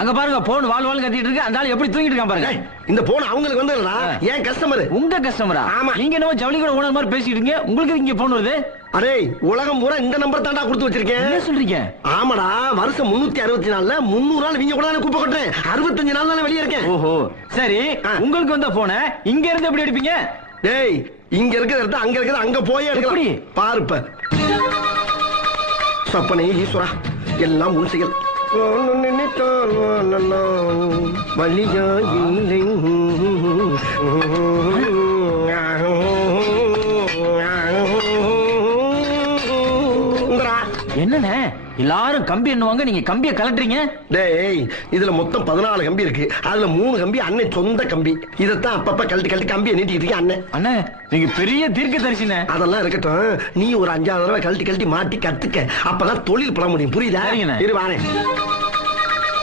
அங்க பாருங்க போன் வால் வால் கத்திட்டு இருக்கு. அந்த ஆளு எப்படி தூங்கிட்டு இருக்கான் பாருங்க. இந்த போன் அவங்களுக்கு வந்ததுடா. ஏன் கஸ்டமர்? உங்க கஸ்டமரா? ஆமா. நீங்க என்னமோ ஜவுளி கூட ஓனர் மாதிரி பேசிட்டு இருக்கீங்க. உங்களுக்கு இங்க போன் வருது? அரே உலகம் பூரா இந்த நம்பர் தான்டா கொடுத்து வச்சிருக்கேன். என்ன சொல்றீங்க? ஆமாடா, வருஷம் 364ல 300 நாள் வீங்க கூட கூப்ப கொட்டேன். 65 நாள் தான் வெளிய இருக்கேன். ஓஹோ சரி. உங்களுக்கு வந்த போன இங்க இருந்து எப்படி எடுப்பீங்க? டேய் இங்க இருக்கிறது அங்க இருக்கிறது அங்க போய் எடுக்கலாம். பாருப்ப சொப்பனே ஈஸ்வரா, எல்லாம் உன் செயல். வழியா இல்லை. என்னண்ணே எல்லாரும் கம்பி எண்ணுவாங்க, நீங்க கம்பியை கலட்டுறீங்க? டேய் இதுல மொத்தம் 14 கம்பி இருக்கு. அதுல 3 கம்பி அண்ணன் சொந்த கம்பி. இதத்தான் அப்பப்ப கழட்டி கழட்டி கம்பியை நீட்டிட்டு இருக்கேன் அண்ணன். அண்ணே நீங்க பெரிய தீர்க்க தரிசினே. அதெல்லாம் இருக்கட்டும், நீ ஒரு 5 தடவை கழட்டி கழட்டி மாட்டி கத்துக்க. அப்பதான் தொழில் பண்ண முடியும். புரியுதா? இரு வாரேன்.